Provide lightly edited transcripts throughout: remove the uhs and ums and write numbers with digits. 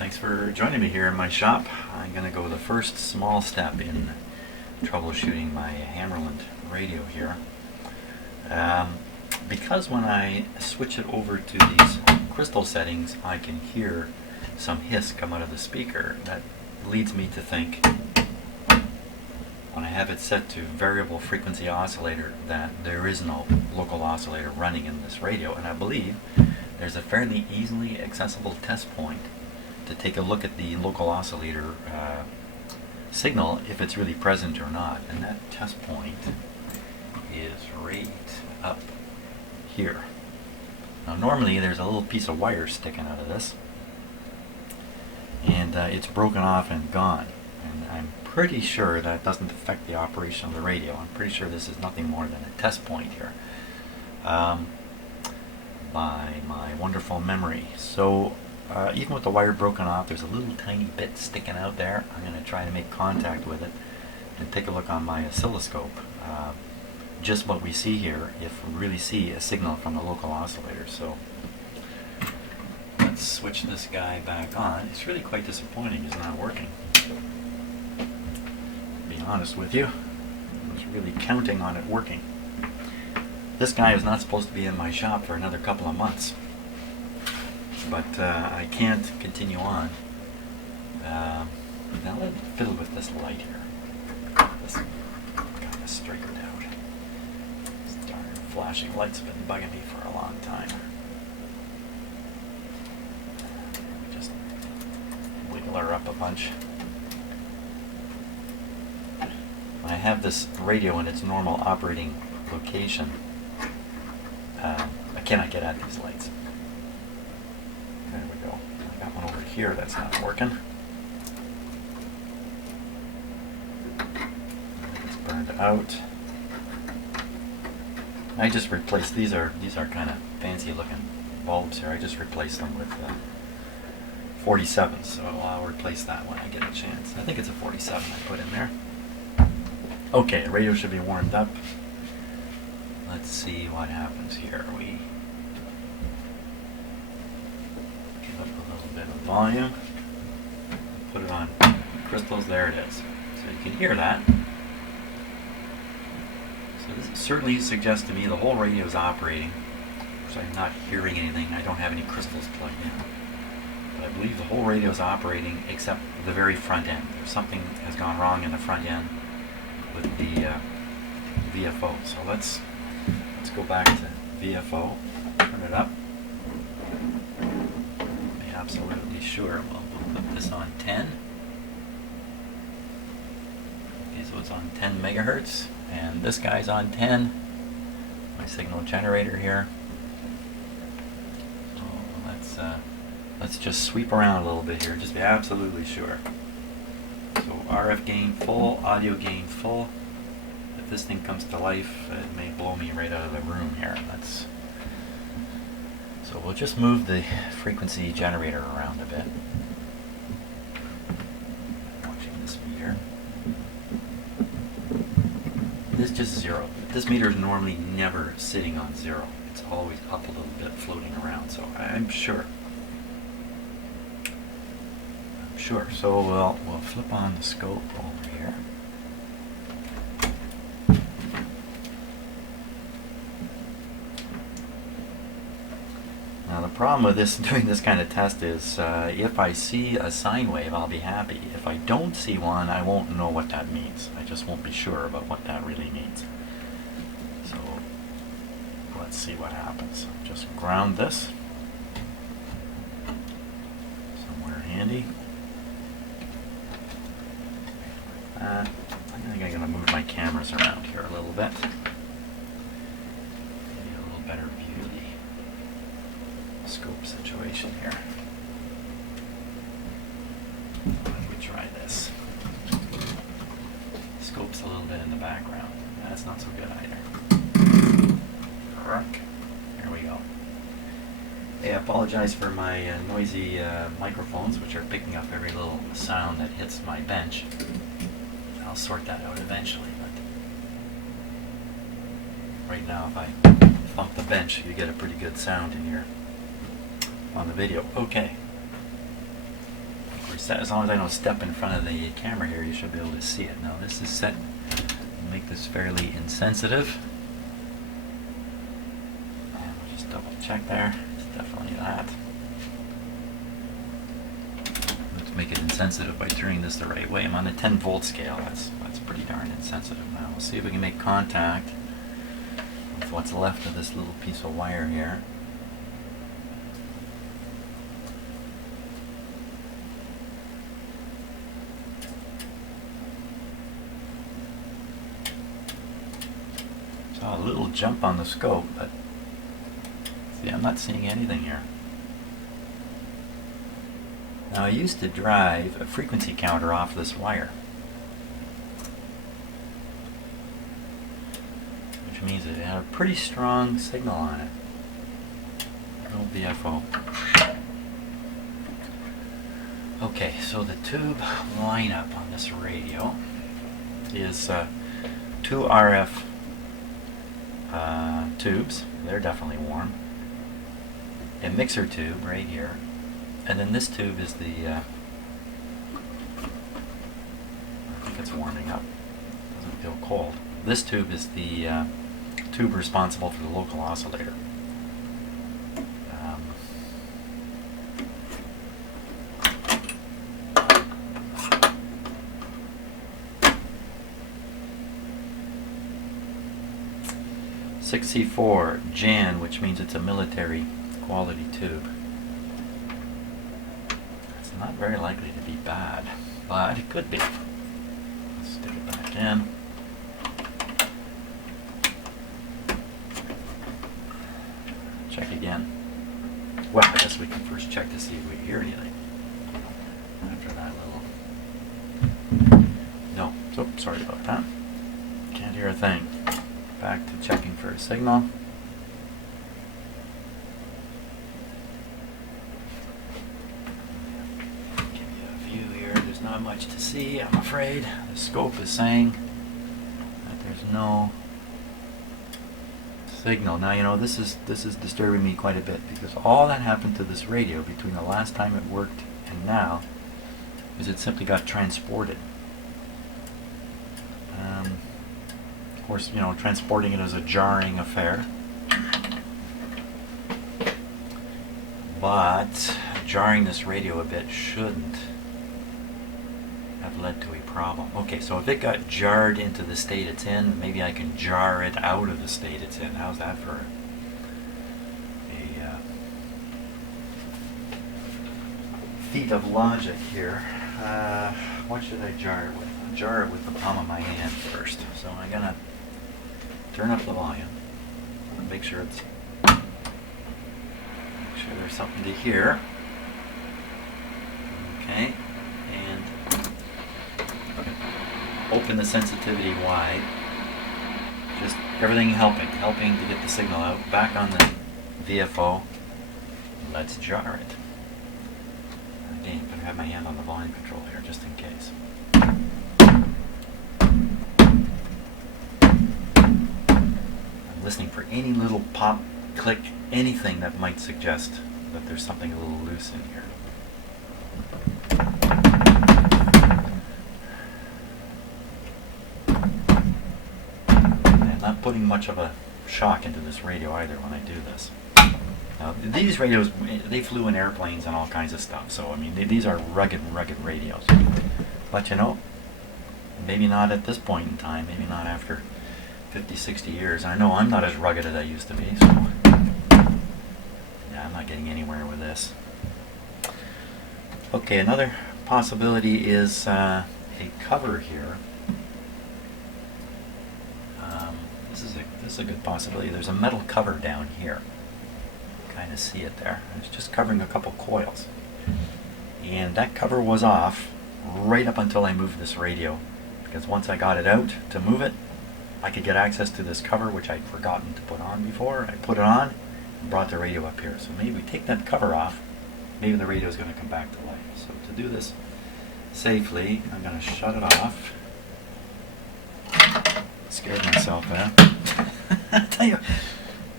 Thanks for joining me here in my shop. I'm going to go the first small step in troubleshooting my Hammarlund radio here. Because when I switch it over to these crystal settings, I can hear some hiss come out of the speaker. That leads me to think, when I have it set to variable frequency oscillator, that there is no local oscillator running in this radio, and I believe there's a fairly easily accessible test point to take a look at the local oscillator signal, if it's really present or not. And that test point is right up here. Now normally there's a little piece of wire sticking out of this, and it's broken off and gone. And I'm pretty sure that doesn't affect the operation of the radio. I'm pretty sure this is nothing more than a test point here. By my wonderful memory. So even with the wire broken off, there's a little tiny bit sticking out there. I'm going to try to make contact with it and take a look on my oscilloscope. Just what we see here, if we really see a signal from the local oscillator. So let's switch this guy back on. It's really quite disappointing it's not working, to be honest with you. I was really counting on it working. This guy is not supposed to be in my shop for another couple of months, but I can't continue on. Now let me fiddle with this light here. This kind of straightened out. This darn flashing light's been bugging me for a long time. Just wiggle her up a bunch. When I have this radio in its normal operating location, I cannot get at these lights. There we go. I got one over here that's not working. It's burned out. I just replaced these are kind of fancy looking bulbs here. I just replaced them with 47s, so I'll replace that when I get a chance. I think it's a 47 I put in there. Okay, the radio should be warmed up. Let's see what happens here. We give up a little bit of volume, put it on crystals. There it is. So you can hear that. So this certainly suggests to me the whole radio is operating. So I'm not hearing anything. I don't have any crystals plugged in. But I believe the whole radio is operating except the very front end. Something has gone wrong in the front end with the VFO. So let's go back to VFO, turn it up. Be absolutely sure. We'll put this on 10. Okay, so it's on 10 megahertz, and this guy's on 10. My signal generator here. So let's just sweep around a little bit here, just be absolutely sure. So RF gain full, audio gain full. If this thing comes to life, it may blow me right out of the room here. So we'll just move the frequency generator around a bit. Watching this meter. This is just zero. This meter is normally never sitting on zero. It's always up a little bit, floating around. So I'm sure. So we'll flip on the scope over here. Now the problem with doing this kind of test is if I see a sine wave, I'll be happy. If I don't see one, I won't know what that means. I just won't be sure about what that really means. So let's see what happens. Just ground this somewhere handy. I think I'm going to move my cameras around here a little bit. Get a little better view of the scope situation here. Why don't we try this? Scope's a little bit in the background. That's not so good either. Here we go. Hey, I apologize for my noisy microphones, which are picking up every little sound that hits my bench. I'll sort that out eventually, but right now if I thump the bench, you get a pretty good sound in here on the video. Okay. as long as I don't step in front of the camera here, you should be able to see it. Now this is set, make this fairly insensitive. And we'll just double check there. It's definitely that. Let's make it insensitive by turning this the right way. I'm on a 10-volt scale. That's pretty darn insensitive. Now we'll see if we can make contact with what's left of this little piece of wire here. Saw a little jump on the scope, but see, I'm not seeing anything here. Now I used to drive a frequency counter off this wire, which means it had a pretty strong signal on it. No VFO. Okay, so the tube lineup on this radio is 2 RF tubes. They're definitely warm. A mixer tube right here. And then this tube is the, I think it's warming up. Doesn't feel cold. This tube is the tube responsible for the local oscillator. 6C4 Jan, which means it's a military quality tube. It's not very likely to be bad, but it could be. Let's stick it back in. Check again. Well, I guess we can first check to see if we hear anything. After that little... No. So, sorry about that. Can't hear a thing. Back to checking for a signal. Give you a view here. There's not much to see, I'm afraid. The scope is saying that there's no signal. Now, you know, this is disturbing me quite a bit, because all that happened to this radio between the last time it worked and now is it simply got transported. Of course, you know, transporting it is a jarring affair, but jarring this radio a bit shouldn't have led to a problem. Okay, so if it got jarred into the state it's in, maybe I can jar it out of the state it's in. How's that for a feat of logic here? What should I jar it with? I'll jar it with the palm of my hand first. So I'm gonna turn up the volume and make sure there's something to hear. Okay, and open the sensitivity wide. Just everything helping to get the signal out. Back on the VFO. Let's jar it. Again, better have my hand on the volume control here just in case. Listening for any little pop, click, anything that might suggest that there's something a little loose in here. And not putting much of a shock into this radio either when I do this. Now, these radios, they flew in airplanes and all kinds of stuff, so I mean, these are rugged radios. But you know, maybe not at this point in time, maybe not after 50, 60 years. I know I'm not as rugged as I used to be, so yeah, I'm not getting anywhere with this. Okay, another possibility is a cover here. This is a good possibility. There's a metal cover down here. Kind of see it there. It's just covering a couple coils, and that cover was off right up until I moved this radio, because once I got it out to move it, I could get access to this cover, which I'd forgotten to put on before. I put it on and brought the radio up here. So maybe we take that cover off, maybe the radio is going to come back to life. So to do this safely, I'm going to shut it off. Scared myself there. I tell you,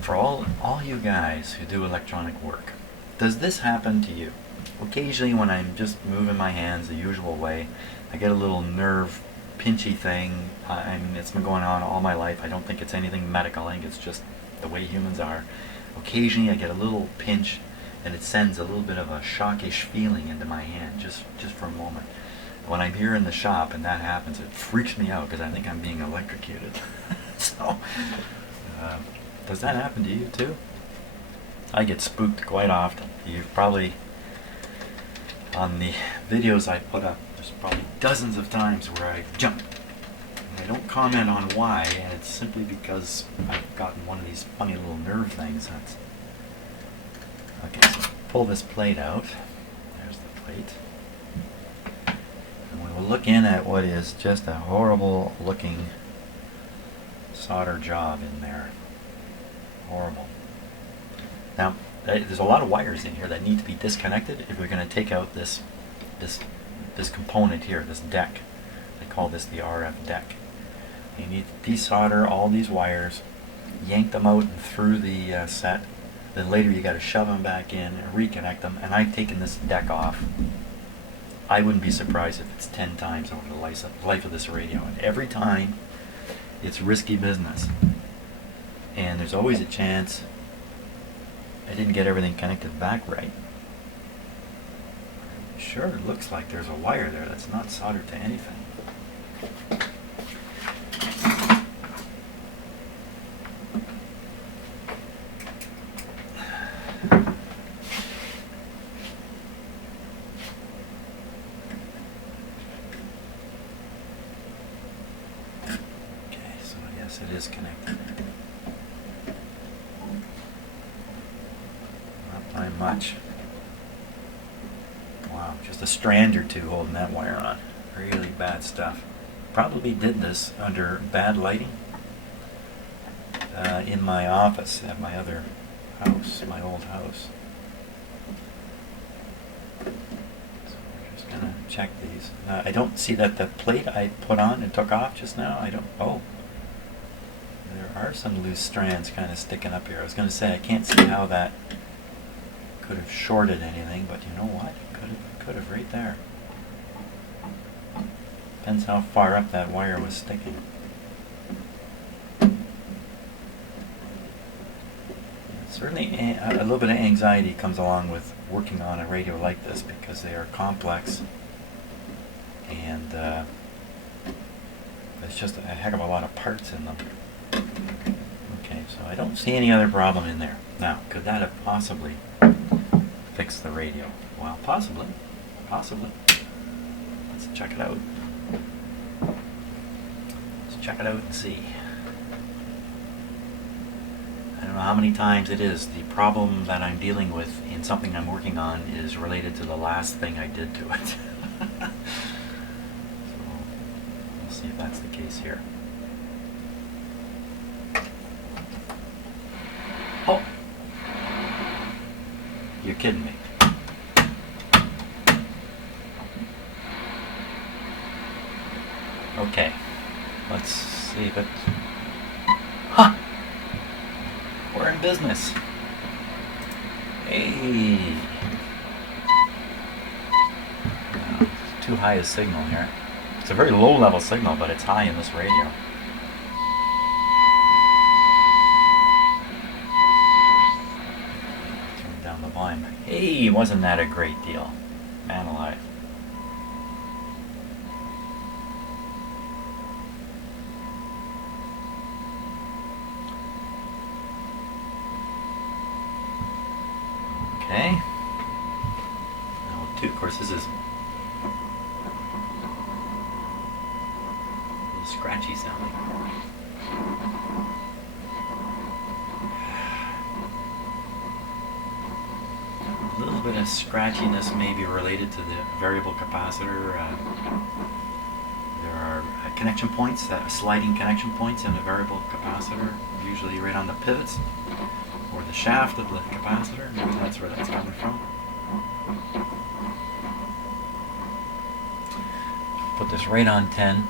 for all you guys who do electronic work, does this happen to you? occasionally when I'm just moving my hands the usual way, I get a little nerve pinchy thing. I mean, it's been going on all my life. I don't think it's anything medical. I think it's just the way humans are. Occasionally I get a little pinch and it sends a little bit of a shockish feeling into my hand just for a moment. When I'm here in the shop and that happens, it freaks me out because I think I'm being electrocuted. So, does that happen to you too? I get spooked quite often. You've probably, on the videos I put up, there's probably dozens of times where I jump. And I don't comment on why, and it's simply because I've gotten one of these funny little nerve things. Okay, so pull this plate out. There's the plate. And we'll look in at what is just a horrible looking solder job in there. Horrible. Now, there's a lot of wires in here that need to be disconnected if we're going to take out this component here, this deck. They call this the RF deck. You need to desolder all these wires, yank them out and through the set. Then later you got to shove them back in and reconnect them. And I've taken this deck off. I wouldn't be surprised if it's 10 times over the life of this radio. And every time, it's risky business. And there's always a chance I didn't get everything connected back right. Sure, it looks like there's a wire there that's not soldered to anything. Okay, so yes, it is connected. Not by much. Wow, just a strand or two holding that wire on. Really bad stuff. Probably did this under bad lighting in my office at my other house, my old house. So we're just gonna check these. I don't see that the plate I put on and took off just now. Oh, there are some loose strands kind of sticking up here. I was gonna say I can't see how that could have shorted anything, but you know what? It could have right there. Depends how far up that wire was sticking. Certainly a little bit of anxiety comes along with working on a radio like this because they are complex and there's just a heck of a lot of parts in them. Okay, so I don't see any other problem in there. Now, could that have possibly fixed the radio? Well, possibly. Let's check it out. Let's check it out and see. I don't know how many times it is. The problem that I'm dealing with in something I'm working on is related to the last thing I did to it. So we'll see if that's the case here. Oh! You're kidding me. Okay, let's see if it... Huh! We're in business. Hey! It's too high a signal here. It's a very low level signal, but it's high in this radio. Turn down the volume. Hey, wasn't that a great deal? Man alive. Okay. Now, too, of course, this is a little scratchy sounding. A little bit of scratchiness may be related to the variable capacitor. There are connection points, sliding connection points in a variable capacitor, usually right on the pivots or the shaft of the capacitor. Maybe that's where that's coming from. Put this right on 10.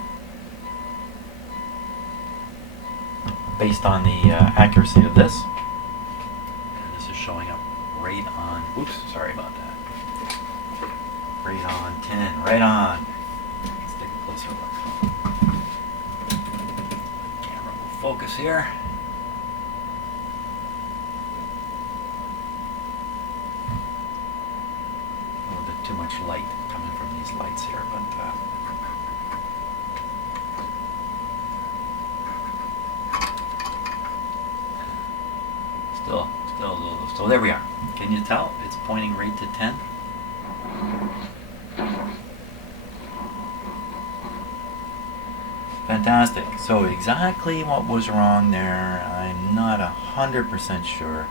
Based on the accuracy of this. And this is showing up right on, oops, sorry about that. Right on, 10, right on. Let's take a closer look. Camera will focus here. A little bit too much light coming from these lights here, but still a little. So there we are. Can you tell? It's pointing right to 10. Fantastic. So exactly what was wrong there, I'm not 100% sure,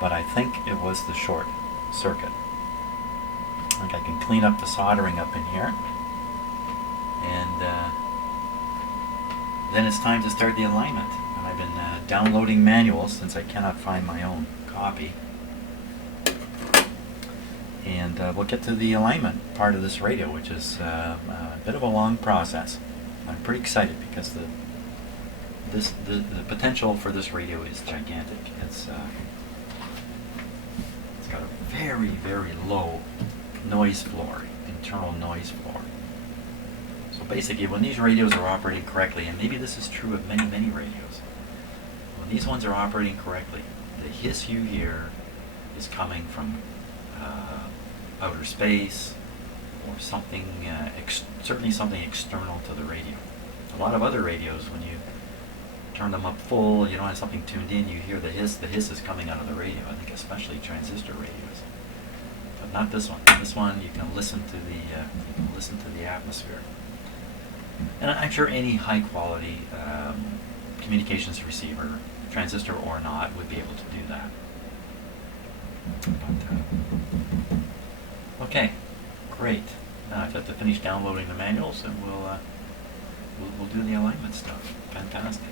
but I think it was the short circuit. I think I can clean up the soldering up in here, and then it's time to start the alignment. And I've been downloading manuals since I cannot find my own copy. And we'll get to the alignment part of this radio, which is a bit of a long process. I'm pretty excited because the potential for this radio is gigantic. It's got a very, very low noise floor, internal noise floor. So basically, when these radios are operating correctly, and maybe this is true of many, many radios, when these ones are operating correctly, the hiss you hear is coming from outer space, or something, certainly something external to the radio. A lot of other radios, when you turn them up full, you don't have something tuned in, you hear the hiss is coming out of the radio. I think especially transistor radios. But not this one. This one you can listen to the atmosphere. And I'm sure any high quality communications receiver, transistor or not, would be able to do that. But, okay. Great. Now I've got to finish downloading the manuals, and we'll do the alignment stuff. Fantastic.